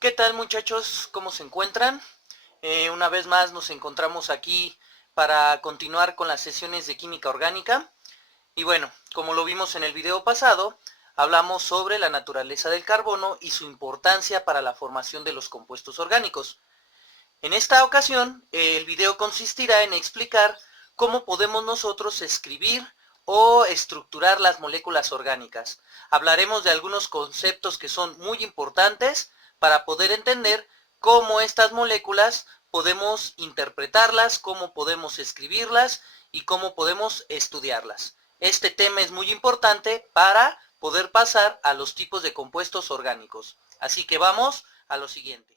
¿Qué tal, muchachos? ¿Cómo se encuentran? Una vez más nos encontramos aquí para continuar con las sesiones de química orgánica. Y bueno, como lo vimos en el video pasado, hablamos sobre la naturaleza del carbono y su importancia para la formación de los compuestos orgánicos. En esta ocasión, el video consistirá en explicar cómo podemos nosotros escribir o estructurar las moléculas orgánicas. Hablaremos de algunos conceptos que son muy importantes para poder entender cómo estas moléculas podemos interpretarlas, cómo podemos escribirlas y cómo podemos estudiarlas. Este tema es muy importante para poder pasar a los tipos de compuestos orgánicos. Así que vamos a lo siguiente.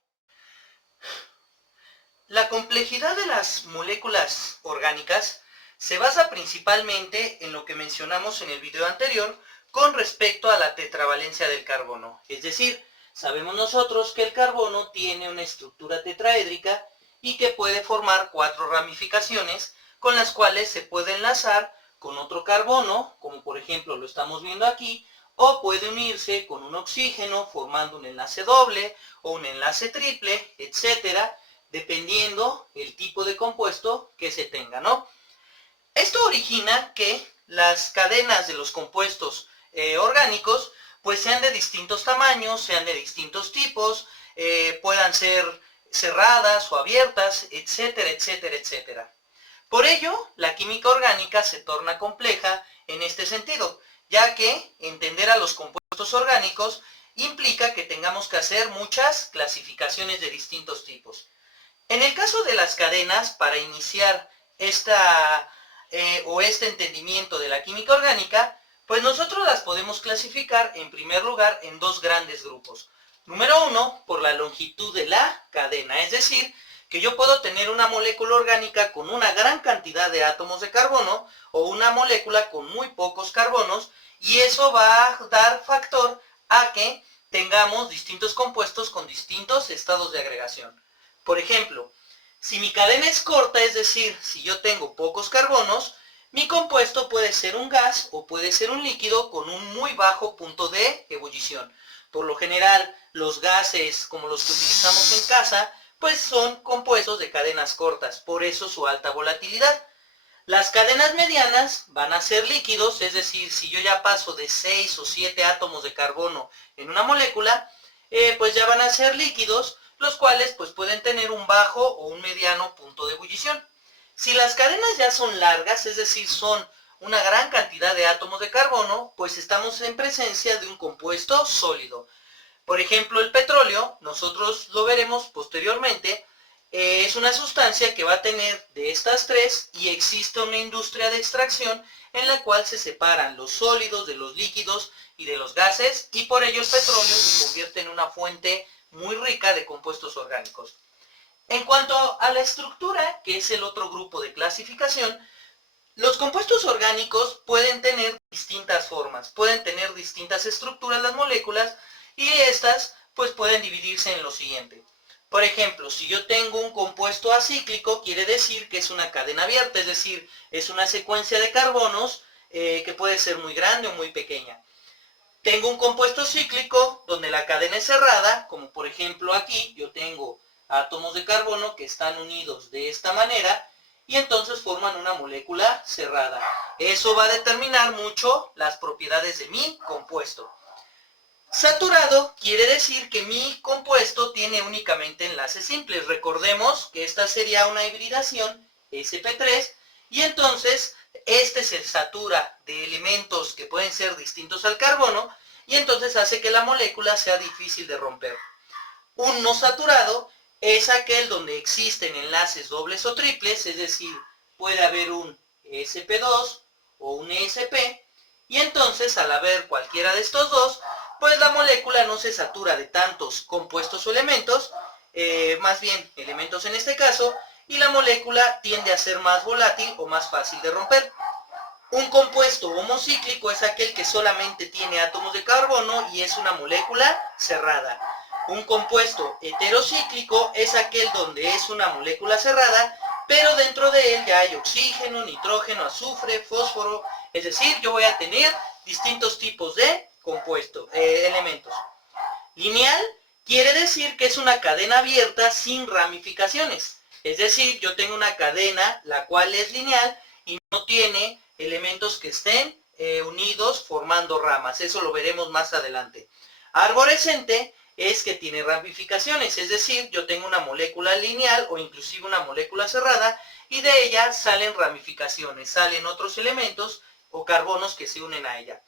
La complejidad de las moléculas orgánicas se basa principalmente en lo que mencionamos en el video anterior con respecto a la tetravalencia del carbono. Es decir, sabemos nosotros que el carbono tiene una estructura tetraédrica y que puede formar 4 ramificaciones con las cuales se puede enlazar con otro carbono, como por ejemplo lo estamos viendo aquí, o puede unirse con un oxígeno formando un enlace doble o un enlace triple, etcétera, dependiendo el tipo de compuesto que se tenga, ¿no? Esto origina que las cadenas de los compuestos orgánicos pues sean de distintos tamaños, sean de distintos tipos, puedan ser cerradas o abiertas, etcétera, etcétera, etcétera. Por ello, la química orgánica se torna compleja en este sentido, ya que entender a los compuestos orgánicos implica que tengamos que hacer muchas clasificaciones de distintos tipos. En el caso de las cadenas, para iniciar este entendimiento de la química orgánica, pues nosotros las podemos clasificar en primer lugar en 2 grandes grupos. Número 1, por la longitud de la cadena, es decir, que yo puedo tener una molécula orgánica con una gran cantidad de átomos de carbono o una molécula con muy pocos carbonos, y eso va a dar factor a que tengamos distintos compuestos con distintos estados de agregación. Por ejemplo, si mi cadena es corta, es decir, si yo tengo pocos carbonos, mi compuesto puede ser un gas o puede ser un líquido con un muy bajo punto de ebullición. Por lo general, los gases como los que utilizamos en casa, pues son compuestos de cadenas cortas, por eso su alta volatilidad. Las cadenas medianas van a ser líquidos, es decir, si yo ya paso de 6 o 7 átomos de carbono en una molécula, pues ya van a ser líquidos, los cuales pues pueden tener un bajo o un mediano punto de ebullición. Si las cadenas ya son largas, es decir, son una gran cantidad de átomos de carbono, pues estamos en presencia de un compuesto sólido. Por ejemplo, el petróleo, nosotros lo veremos posteriormente, es una sustancia que va a tener de estas 3 y existe una industria de extracción en la cual se separan los sólidos de los líquidos y de los gases, y por ello el petróleo se convierte en una fuente muy rica de compuestos orgánicos. En cuanto a la estructura, que es el otro grupo de clasificación, los compuestos orgánicos pueden tener distintas formas, pueden tener distintas estructuras las moléculas, y estas pues pueden dividirse en lo siguiente. Por ejemplo, si yo tengo un compuesto acíclico, quiere decir que es una cadena abierta, es decir, es una secuencia de carbonos que puede ser muy grande o muy pequeña. Tengo un compuesto cíclico donde la cadena es cerrada, como por ejemplo aquí yo tengo átomos de carbono que están unidos de esta manera y entonces forman una molécula cerrada. Eso va a determinar mucho las propiedades de mi compuesto. Saturado quiere decir que mi compuesto tiene únicamente enlaces simples. Recordemos que esta sería una hibridación sp3 y entonces este se satura de elementos que pueden ser distintos al carbono y entonces hace que la molécula sea difícil de romper. Un no saturado es aquel donde existen enlaces dobles o triples, es decir, puede haber un sp2 o un sp, y entonces al haber cualquiera de estos dos, pues la molécula no se satura de tantos compuestos o elementos, más bien elementos en este caso, y la molécula tiende a ser más volátil o más fácil de romper. Un compuesto homocíclico es aquel que solamente tiene átomos de carbono y es una molécula cerrada. Un compuesto heterocíclico es aquel donde es una molécula cerrada, pero dentro de él ya hay oxígeno, nitrógeno, azufre, fósforo, es decir, yo voy a tener distintos tipos de elementos. Lineal quiere decir decir que es una cadena abierta sin ramificaciones. Es decir, yo tengo una cadena la cual es lineal y no tiene elementos que estén unidos formando ramas. Eso lo veremos más adelante. Arborescente es que tiene ramificaciones, es decir, yo tengo una molécula lineal o inclusive una molécula cerrada y de ella salen ramificaciones, salen otros elementos o carbonos que se unen a ella.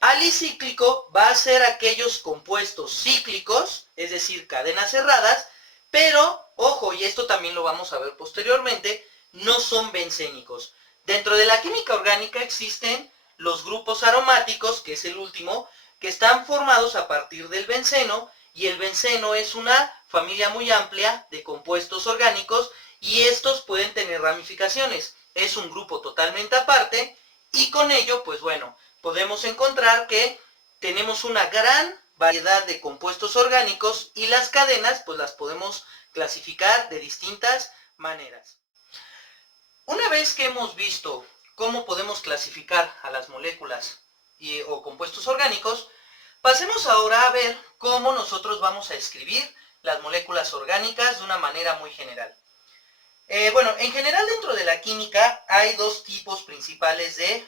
Alicíclico va a ser aquellos compuestos cíclicos, es decir, cadenas cerradas, pero, ojo, y esto también lo vamos a ver posteriormente, no son bencénicos. Dentro de la química orgánica existen los grupos aromáticos, que es el último, que están formados a partir del benceno, y el benceno es una familia muy amplia de compuestos orgánicos, y estos pueden tener ramificaciones. Es un grupo totalmente aparte, y con ello, pues bueno, podemos encontrar que tenemos una gran variedad de compuestos orgánicos y las cadenas pues las podemos clasificar de distintas maneras. Una vez que hemos visto cómo podemos clasificar a las moléculas o compuestos orgánicos, pasemos ahora a ver cómo nosotros vamos a escribir las moléculas orgánicas de una manera muy general. Bueno, en general dentro de la química hay dos tipos principales de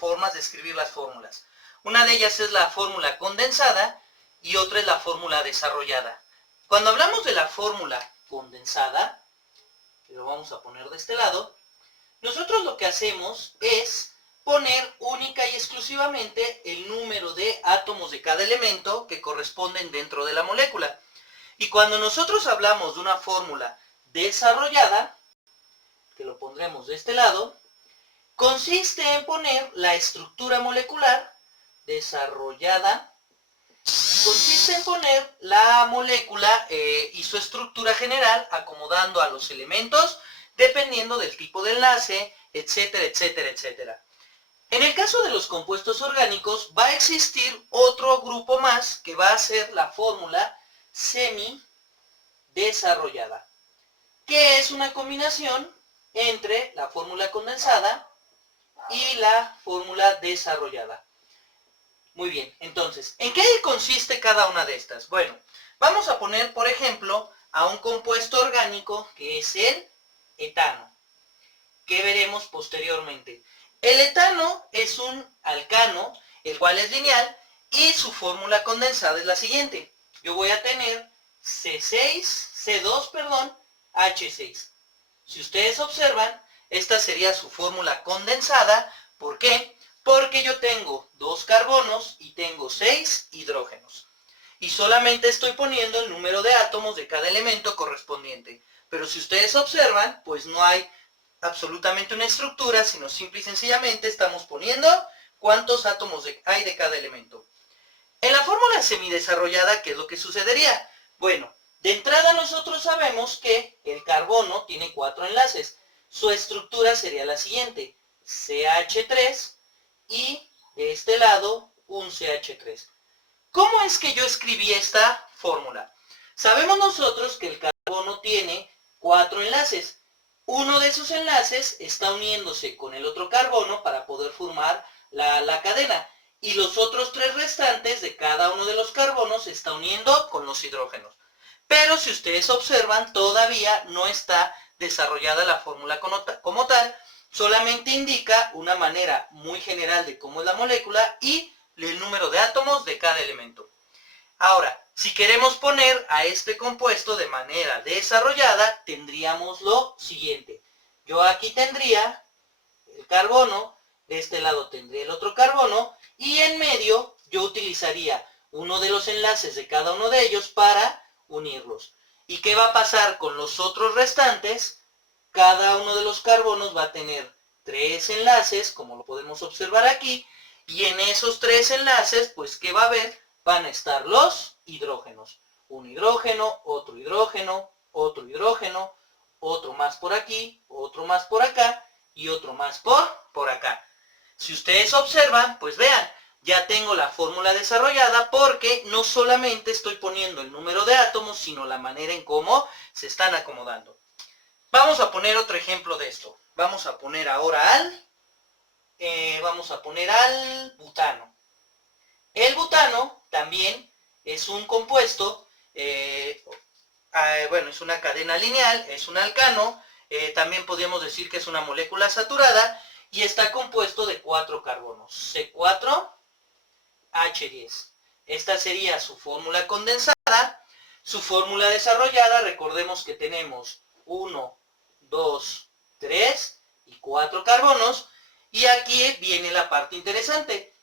formas de escribir las fórmulas. Una de ellas es la fórmula condensada y otra es la fórmula desarrollada. Cuando hablamos de la fórmula condensada, que lo vamos a poner de este lado, nosotros lo que hacemos es poner única y exclusivamente el número de átomos de cada elemento que corresponden dentro de la molécula. Y cuando nosotros hablamos de una fórmula desarrollada, que lo pondremos de este lado, consiste en poner la estructura molecular desarrollada, consiste en poner la molécula y su estructura general acomodando a los elementos dependiendo del tipo de enlace, etcétera, etcétera, etcétera. En el caso de los compuestos orgánicos va a existir otro grupo más que va a ser la fórmula semi-desarrollada, que es una combinación entre la fórmula condensada y la fórmula desarrollada. Muy bien, entonces, ¿en qué consiste cada una de estas? Bueno, vamos a poner, por ejemplo, a un compuesto orgánico que es el etano, que veremos posteriormente. El etano es un alcano, el cual es lineal, y su fórmula condensada es la siguiente. Yo voy a tener H6. Si ustedes observan, esta sería su fórmula condensada. ¿Por qué? Porque yo tengo 2 carbonos y tengo 6 hidrógenos. Y solamente estoy poniendo el número de átomos de cada elemento correspondiente. Pero si ustedes observan, pues no hay absolutamente una estructura, sino simple y sencillamente estamos poniendo cuántos átomos hay de cada elemento. En la fórmula semidesarrollada, ¿qué es lo que sucedería? Bueno, de entrada nosotros sabemos que el carbono tiene 4 enlaces. Su estructura sería la siguiente: CH3 y de este lado un CH3. ¿Cómo es que yo escribí esta fórmula? Sabemos nosotros que el carbono tiene 4 enlaces. Uno de esos enlaces está uniéndose con el otro carbono para poder formar la cadena. Y los otros 3 restantes de cada uno de los carbonos se está uniendo con los hidrógenos. Pero si ustedes observan, todavía no está desarrollada la fórmula como tal, solamente indica una manera muy general de cómo es la molécula y el número de átomos de cada elemento. Ahora, si queremos poner a este compuesto de manera desarrollada, tendríamos lo siguiente. Yo aquí tendría el carbono, de este lado tendría el otro carbono, y en medio yo utilizaría uno de los enlaces de cada uno de ellos para unirlos. ¿Y qué va a pasar con los otros restantes? Cada uno de los carbonos va a tener 3 enlaces, como lo podemos observar aquí, y en esos 3 enlaces, pues ¿qué va a haber? Van a estar los hidrógenos. Un hidrógeno, otro hidrógeno, otro hidrógeno, otro más por aquí, otro más por acá y otro más por acá. Si ustedes observan, pues vean, ya tengo la fórmula desarrollada porque no solamente estoy poniendo el número de átomos, sino la manera en cómo se están acomodando. Vamos a poner otro ejemplo de esto. Vamos a poner ahora al butano. El butano también es un compuesto bueno, es una cadena lineal, es un alcano, también podríamos decir que es una molécula saturada, y está compuesto de 4 carbonos, C4H10. Esta sería su fórmula condensada. Su fórmula desarrollada, recordemos que tenemos 1, 2, 3 y 4 carbonos. Y aquí viene la parte interesante.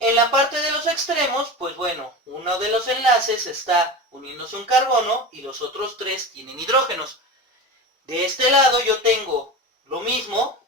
En la parte de los extremos, pues bueno, uno de los enlaces está uniéndose un carbono y los otros 3 tienen hidrógenos. De este lado yo tengo lo mismo,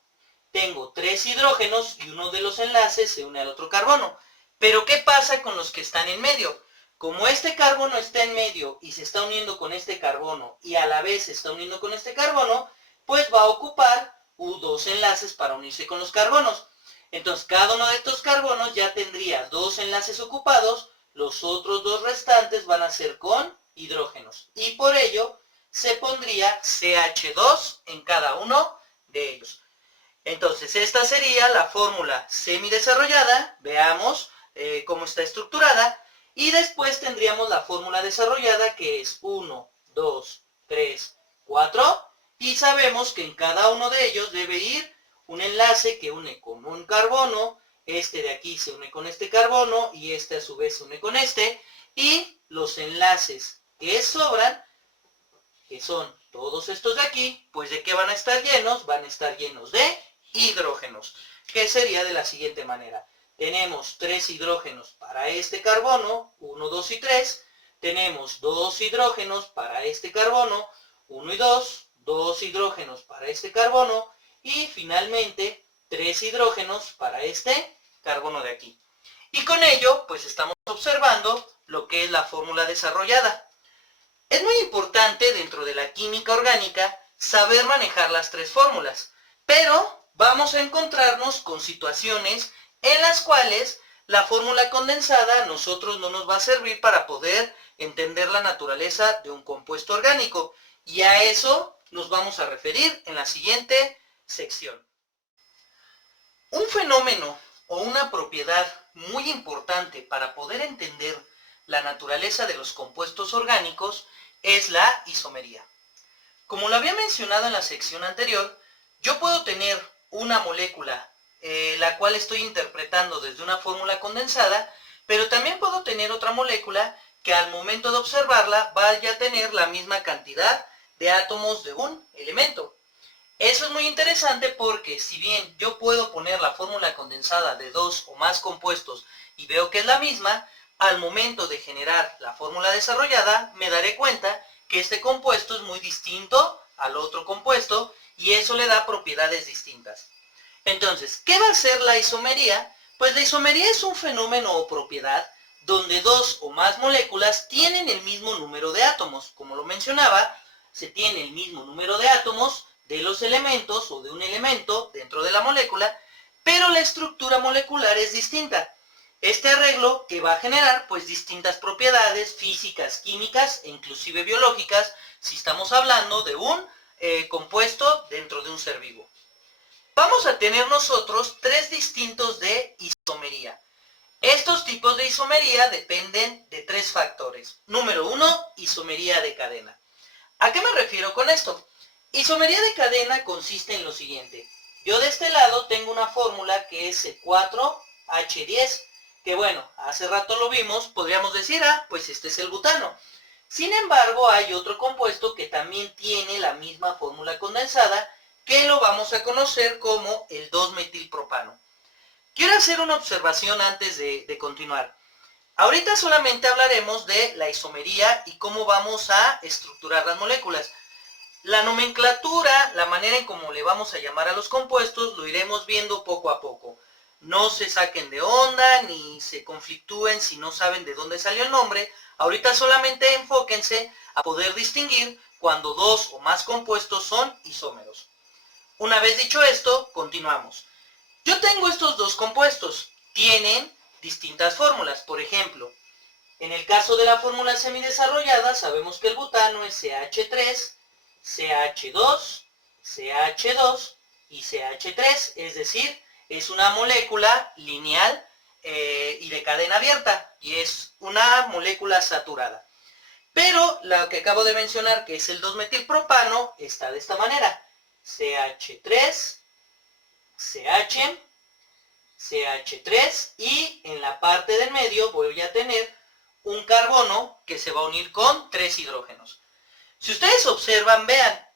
tengo 3 hidrógenos y uno de los enlaces se une al otro carbono. Pero ¿qué pasa con los que están en medio? Como este carbono está en medio y se está uniendo con este carbono y a la vez se está uniendo con este carbono, pues va a ocupar dos enlaces para unirse con los carbonos. Entonces cada uno de estos carbonos ya tendría 2 enlaces ocupados, los otros 2 restantes van a ser con hidrógenos. Y por ello se pondría CH2 en cada uno de ellos. Entonces esta sería la fórmula semidesarrollada, veamos cómo está estructurada, y después tendríamos la fórmula desarrollada que es 1, 2, 3, 4, y sabemos que en cada uno de ellos debe ir un enlace que une con un carbono, este de aquí se une con este carbono y este a su vez se une con este, y los enlaces que sobran, que son todos estos de aquí, pues ¿de qué van a estar llenos? Van a estar llenos de hidrógenos, que sería de la siguiente manera. Tenemos 3 hidrógenos para este carbono, 1, 2 y 3. Tenemos 2 hidrógenos para este carbono, 1 y 2. 2 hidrógenos para este carbono. Y finalmente 3 hidrógenos para este carbono de aquí. Y con ello, pues estamos observando lo que es la fórmula desarrollada. Es muy importante dentro de la química orgánica saber manejar las 3 fórmulas, pero vamos a encontrarnos con situaciones en las cuales la fórmula condensada a nosotros no nos va a servir para poder entender la naturaleza de un compuesto orgánico, y a eso nos vamos a referir en la siguiente sección. Un fenómeno o una propiedad muy importante para poder entender la naturaleza de los compuestos orgánicos es la isomería. Como lo había mencionado en la sección anterior, yo puedo tener una molécula la cual estoy interpretando desde una fórmula condensada, pero también puedo tener otra molécula que al momento de observarla vaya a tener la misma cantidad de átomos de un elemento. Eso es muy interesante porque si bien yo puedo poner la fórmula condensada de 2 o más compuestos y veo que es la misma, al momento de generar la fórmula desarrollada me daré cuenta que este compuesto es muy distinto al otro compuesto y eso le da propiedades distintas. Entonces, ¿qué va a ser la isomería? Pues la isomería es un fenómeno o propiedad donde 2 o más moléculas tienen el mismo número de átomos. Como lo mencionaba, se tiene el mismo número de átomos de los elementos o de un elemento dentro de la molécula, pero la estructura molecular es distinta. Este arreglo que va a generar pues distintas propiedades físicas, químicas e inclusive biológicas si estamos hablando de un compuesto dentro de un ser vivo. Vamos a tener nosotros 3 distintos de isomería. Estos tipos de isomería dependen de 3 factores. Número 1, isomería de cadena. ¿A qué me refiero con esto? Isomería de cadena consiste en lo siguiente. Yo de este lado tengo una fórmula que es C4H10, que bueno, hace rato lo vimos, podríamos decir, pues este es el butano. Sin embargo, hay otro compuesto que también tiene la misma fórmula condensada, que lo vamos a conocer como el 2-metilpropano. Quiero hacer una observación antes de continuar. Ahorita solamente hablaremos de la isomería y cómo vamos a estructurar las moléculas. La nomenclatura, la manera en cómo le vamos a llamar a los compuestos, lo iremos viendo poco a poco. No se saquen de onda ni se conflictúen si no saben de dónde salió el nombre. Ahorita solamente enfóquense a poder distinguir cuando 2 o más compuestos son isómeros. Una vez dicho esto, continuamos. Yo tengo estos 2 compuestos, tienen distintas fórmulas. Por ejemplo, en el caso de la fórmula semidesarrollada, sabemos que el butano es CH3, CH2, CH2 y CH3, es decir, es una molécula lineal y de cadena abierta, y es una molécula saturada. Pero lo que acabo de mencionar, que es el 2-metilpropano, está de esta manera. CH3, CH, CH3 y en la parte del medio voy a tener un carbono que se va a unir con 3 hidrógenos. Si ustedes observan, vean,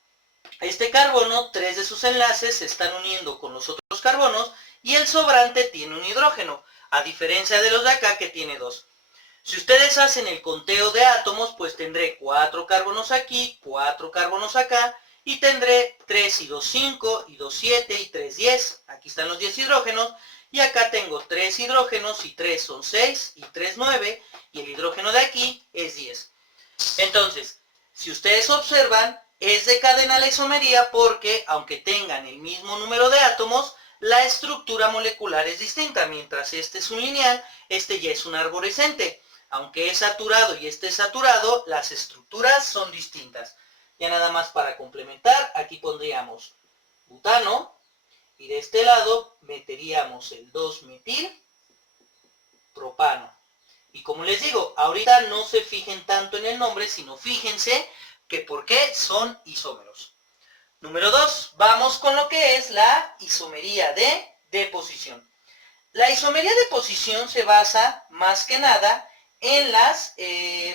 este carbono, 3 de sus enlaces se están uniendo con los otros carbonos y el sobrante tiene un hidrógeno, a diferencia de los de acá que tiene 2. Si ustedes hacen el conteo de átomos, pues tendré 4 carbonos aquí, 4 carbonos acá, y tendré 3 y 2, 5, y 2, 7, y 3, 10. Aquí están los 10 hidrógenos, y acá tengo 3 hidrógenos, y 3 son 6, y 3, 9, y el hidrógeno de aquí es 10. Entonces, si ustedes observan, es de cadena la isomería porque, aunque tengan el mismo número de átomos, la estructura molecular es distinta. Mientras este es un lineal, este ya es un arborescente. Aunque es saturado y este es saturado, las estructuras son distintas. Ya nada más para complementar, aquí pondríamos butano y de este lado meteríamos el 2-metilpropano. Y como les digo, ahorita no se fijen tanto en el nombre, sino fíjense que por qué son isómeros. Número 2, vamos con lo que es la isomería de deposición. La isomería de posición se basa más que nada en las,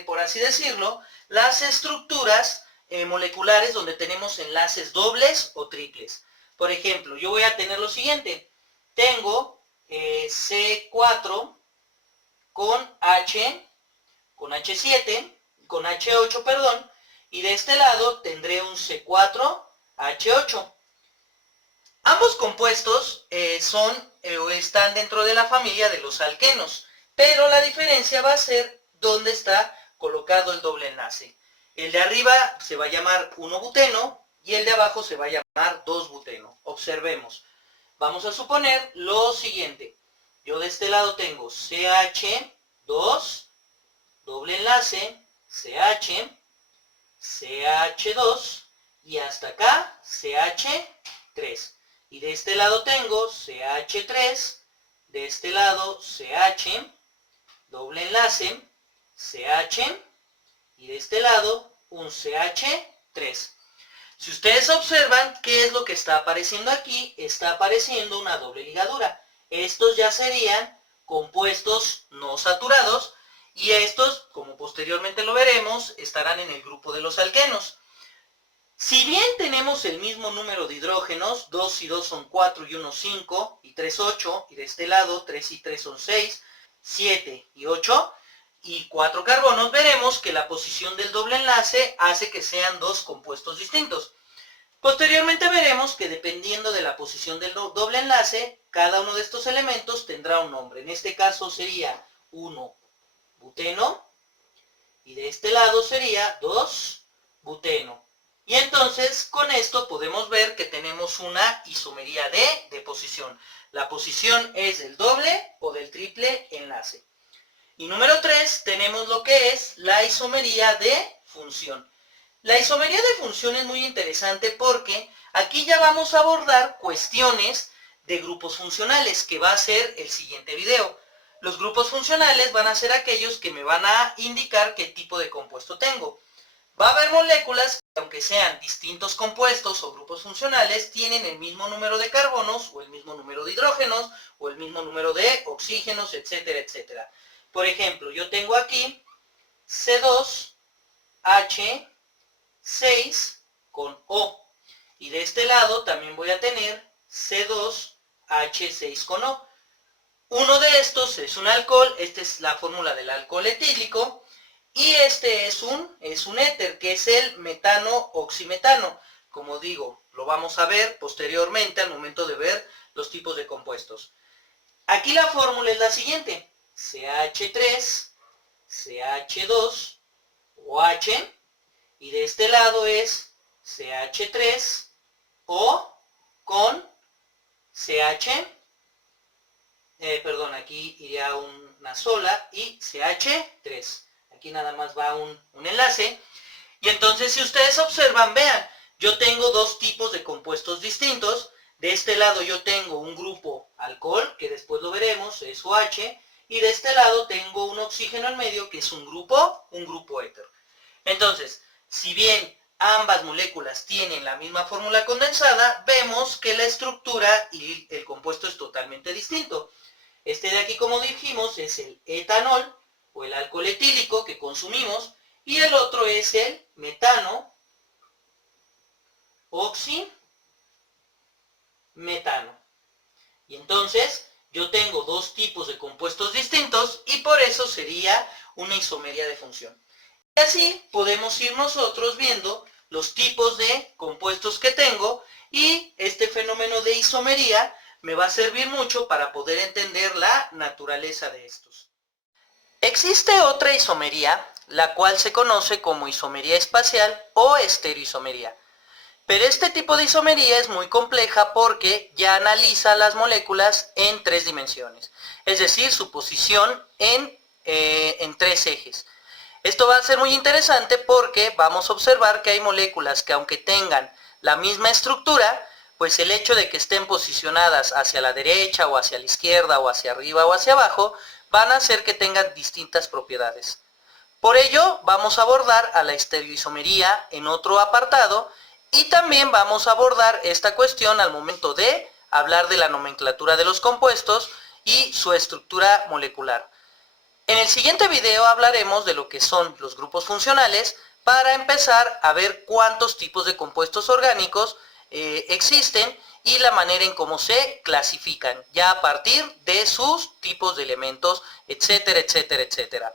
por así decirlo, las estructuras moleculares donde tenemos enlaces dobles o triples. Por ejemplo, yo voy a tener lo siguiente. Tengo C4 con H, con H7, con H8, perdón, y de este lado tendré un C4H8. Ambos compuestos están dentro de la familia de los alquenos, pero la diferencia va a ser dónde está colocado el doble enlace. El de arriba se va a llamar 1-buteno y el de abajo se va a llamar 2-buteno. Observemos. Vamos a suponer lo siguiente. Yo de este lado tengo CH2, doble enlace, CH, CH2 y hasta acá CH3. Y de este lado tengo CH3, de este lado CH, doble enlace, CH, y de este lado un CH3. Si ustedes observan, ¿qué es lo que está apareciendo aquí? Está apareciendo una doble ligadura. Estos ya serían compuestos no saturados, y estos, como posteriormente lo veremos, estarán en el grupo de los alquenos. Si bien tenemos el mismo número de hidrógenos, 2 y 2 son 4 y 1 5 y 3 8, y de este lado 3 y 3 son 6, 7 y 8, y 4 carbonos, veremos que la posición del doble enlace hace que sean dos compuestos distintos. Posteriormente veremos que dependiendo de la posición del doble enlace, cada uno de estos elementos tendrá un nombre. En este caso sería 1-buteno, y de este lado sería 2-buteno. Y entonces con esto podemos ver que tenemos una isomería de deposición. La posición es del doble o del triple enlace. Y número 3 tenemos lo que es la isomería de función. La isomería de función es muy interesante porque aquí ya vamos a abordar cuestiones de grupos funcionales, que va a ser el siguiente video. Los grupos funcionales van a ser aquellos que me van a indicar qué tipo de compuesto tengo. Va a haber moléculas que, aunque sean distintos compuestos o grupos funcionales, tienen el mismo número de carbonos, o el mismo número de hidrógenos, o el mismo número de oxígenos, etcétera, etcétera. Por ejemplo, yo tengo aquí C2H6 con O. Y de este lado también voy a tener C2H6 con O. Uno de estos es un alcohol, esta es la fórmula del alcohol etílico, y este es un éter, que es el metano-oximetano. Como digo, lo vamos a ver posteriormente al momento de ver los tipos de compuestos. Aquí la fórmula es la siguiente: CH3, CH2, OH, y de este lado es CH3O con CH, aquí iría una sola, y CH3. Aquí nada más va un enlace. Y entonces, si ustedes observan, vean, yo tengo dos tipos de compuestos distintos. De este lado yo tengo un grupo alcohol, que después lo veremos, es OH, y de este lado tengo un oxígeno en medio, que es un grupo éter. Entonces, si bien ambas moléculas tienen la misma fórmula condensada, vemos que la estructura y el compuesto es totalmente distinto. Este de aquí, como dijimos, es el etanol o el alcohol etílico que consumimos, y el otro es el metano, oximetano. Y entonces yo tengo dos tipos de compuestos distintos y por eso sería una isomería de función. Y así podemos ir nosotros viendo los tipos de compuestos que tengo, y este fenómeno de isomería me va a servir mucho para poder entender la naturaleza de estos. Existe otra isomería, la cual se conoce como isomería espacial o estereoisomería. Pero este tipo de isomería es muy compleja porque ya analiza las moléculas en 3 dimensiones, es decir, su posición en 3 ejes. Esto va a ser muy interesante porque vamos a observar que hay moléculas que, aunque tengan la misma estructura, pues el hecho de que estén posicionadas hacia la derecha o hacia la izquierda o hacia arriba o hacia abajo, van a hacer que tengan distintas propiedades. Por ello vamos a abordar a la estereoisomería en otro apartado, y también vamos a abordar esta cuestión al momento de hablar de la nomenclatura de los compuestos y su estructura molecular. En el siguiente video hablaremos de lo que son los grupos funcionales para empezar a ver cuántos tipos de compuestos orgánicos existen y la manera en cómo se clasifican, ya a partir de sus tipos de elementos, etcétera, etcétera, etcétera.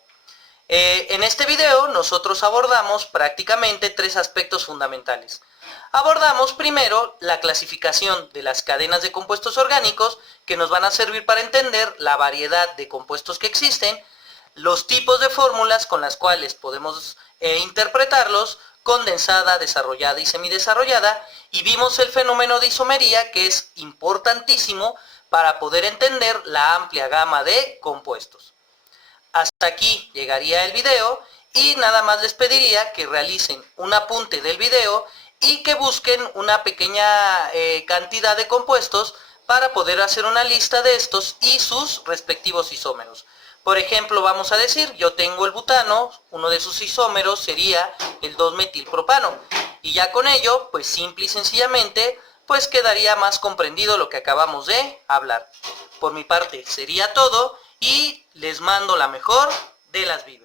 En este video nosotros abordamos prácticamente 3 aspectos fundamentales. Abordamos primero la clasificación de las cadenas de compuestos orgánicos, que nos van a servir para entender la variedad de compuestos que existen, los tipos de fórmulas con las cuales podemos interpretarlos, condensada, desarrollada y semidesarrollada, y vimos el fenómeno de isomería, que es importantísimo para poder entender la amplia gama de compuestos. Hasta aquí llegaría el video y nada más les pediría que realicen un apunte del video y que busquen una pequeña cantidad de compuestos para poder hacer una lista de estos y sus respectivos isómeros. Por ejemplo, vamos a decir, yo tengo el butano, uno de sus isómeros sería el 2-metilpropano, y ya con ello, pues simple y sencillamente, pues quedaría más comprendido lo que acabamos de hablar. Por mi parte sería todo y les mando la mejor de las vidas.